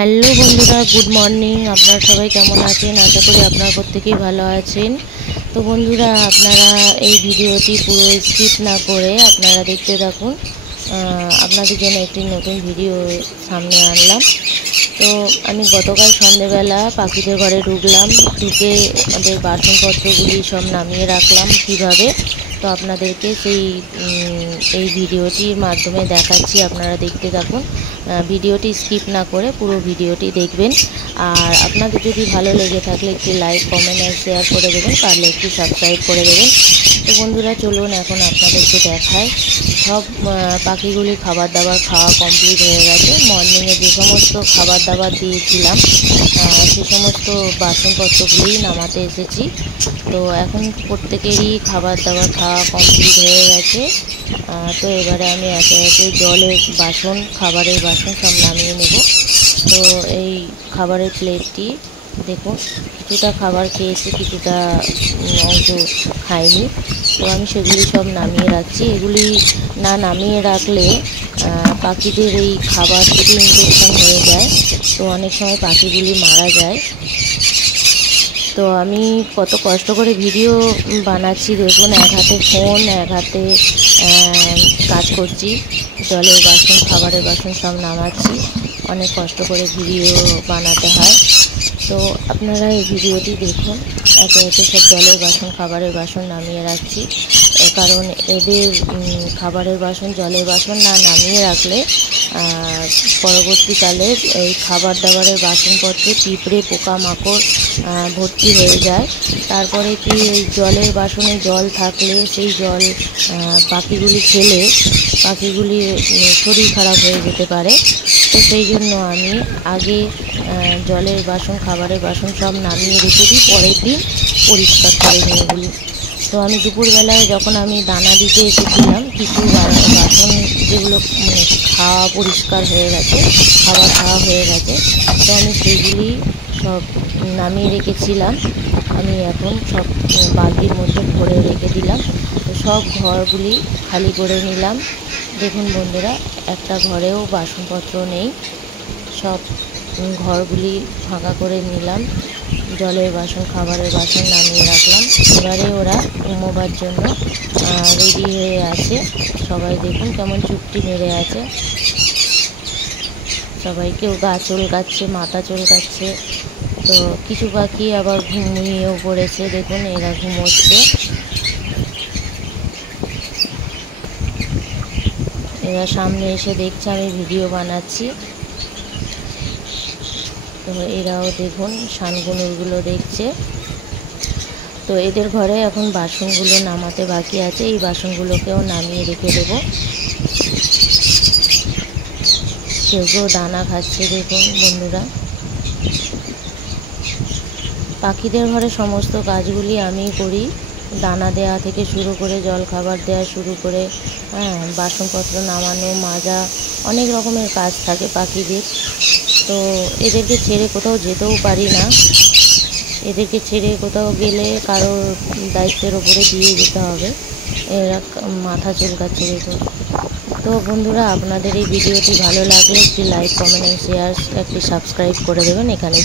Hello বন্ধুরা, good morning. আপনারা সবাই কেমন আছেন? আশা করি আপনারা প্রত্যেকেই ভালো আছেন। তো বন্ধুরা, আপনারা এই ভিডিওটি পুরো স্কিপ না করে আপনারা দেখতে থাকুন। আপনাদের জন্য একটি নতুন ভিডিও সামনে আনলাম। তো আমি গতকাল সন্ধেবেলা পাখিদের ঘরে ঢুকলাম, ঢুকে ওদের বাসনপত্রগুলি সব নামিয়ে রাখলাম কীভাবে। তো আপনাদেরকে এই ভিডিওটির মাধ্যমে দেখাচ্ছি, আপনারা দেখতে থাকুন। ভিডিওটি স্কিপ না করে পুরো ভিডিওটি দেখবেন। আর আপনাদের যদি ভালো লেগে থাকলে একটি লাইক, কমেন্ট আর শেয়ার করে দেবেন, পারলে একটু সাবস্ক্রাইব করে দেবেন। তো বন্ধুরা চলুন এখন আপনাদেরকে দেখায়। সব পাখিগুলি খাবার দাবার খাওয়া কমপ্লিট হয়ে গেছে। মর্নিংয়ে যে সমস্ত খাবার দাবার দিয়েছিলাম সে সমস্ত বাসনপত্রগুলি নামাতে এসেছি। তো এখন প্রত্যেকেরই খাবার দাবার খাওয়া কমপ্লিট হয়ে গেছে। তো এবারে আমি একে একে জলের বাসন, খাবারের বাসন সব নামিয়ে নেব। তো এই খাবারের প্লেটটি দেখুন, কিছুটা খাবার খেয়েছি, কিছুটা অংশ খাইনি। তো আমি সেগুলি সব নামিয়ে রাখছি। এগুলি না নামিয়ে রাখলে পাখিদের এই খাবার থেকে ইনফেকশন হয়ে যায়। তো অনেক সময় পাখিগুলি মারা যায়। তো আমি কত কষ্ট করে ভিডিও বানাচ্ছি দেখুন, এক হাতে ফোন, এক হাতে কাজ করছি, জলের বাসন, খাবারের বাসন সব নামাচ্ছি। অনেক কষ্ট করে ভিডিও বানাতে হয়। তো আপনারা এই ভিডিওটি দেখুন। একে একে সব জলের বাসন, খাবারের বাসন নামিয়ে রাখছি। কারণ এদের খাবারের বাসন, জলের বাসন না নামিয়ে রাখলে পরবর্তীকালে এই খাবার দাবারের বাসনপত্র পিঁপড়ে, পোকামাকড় ভর্তি হয়ে যায়। তারপরে কি এই জলের বাসনে জল থাকলে সেই জল পাখিগুলি খেলে পাখিগুলির শরীর খারাপ হয়ে যেতে পারে। তো সেই জন্য আমি আগে জলের বাসন, খাবারের বাসন সব নামিয়ে রেখে দিই, পরের দিন পরিষ্কার করে নিই এগুলি। তো আমি দুপুরবেলায় যখন আমি দানা দিতে এসেছিলাম, কিছু বাসন যেগুলো খাওয়া পরিষ্কার হয়ে গেছে, খাবার খাওয়া হয়ে গেছে, তো আমি সেগুলি সব নামিয়ে রেখেছিলাম। আমি এখন সব বালতির মধ্যে ভরে রেখে দিলাম। তো সব ঘরগুলি খালি করে নিলাম। দেখুন বন্ধুরা, একটা ঘরেও বাসনপত্র নেই, সব ঘরগুলি ফাঁকা করে নিলাম। জলের বাসন, খাবারের বাসন নামিয়ে রাখলাম। এবারে ওরা ঘুমোবার জন্য রেডি হয়ে আছে। সবাই দেখুন কেমন চুপটি মেরে আছে। সবাই কেউ গা চুলকাচ্ছে, মাথা চুলকাচ্ছে। তো কিছু পাখি আবার ঘুমিয়েও পড়েছে, দেখুন এরা ঘুমোচ্ছে। এরা সামনে এসে দেখছে আমি ভিডিও বানাচ্ছি। তো এরাও দেখুন শানগুনুরগুলো দেখছে। তো এদের ঘরে এখন বাসনগুলো নামাতে বাকি আছে, এই বাসনগুলোকেও নামিয়ে রেখে দেবো। কেউ কেউ দানা খাচ্ছে দেখুন বন্ধুরা। পাখিদের ঘরে সমস্ত কাজগুলি আমি করি, দানা দেওয়া থেকে শুরু করে জল খাবার দেওয়া শুরু করে বাসনপত্র নামানো, মাজা, অনেক রকমের কাজ থাকে পাখিদের। তো এদেরকে ছেড়ে কোথাও যেতেও পারি না। এদেরকে ছেড়ে কোথাও গেলে কারোর দায়িত্বের ওপরে দিয়ে যেতে হবে। এরা মাথা চুলকাচ্ছে দেখুন। তো বন্ধুরা, আপনাদের এই ভিডিওটি ভালো লাগলে একটি লাইক, কমেন্ট আর শেয়ার, একটি সাবস্ক্রাইব করে দেবেন। এখানে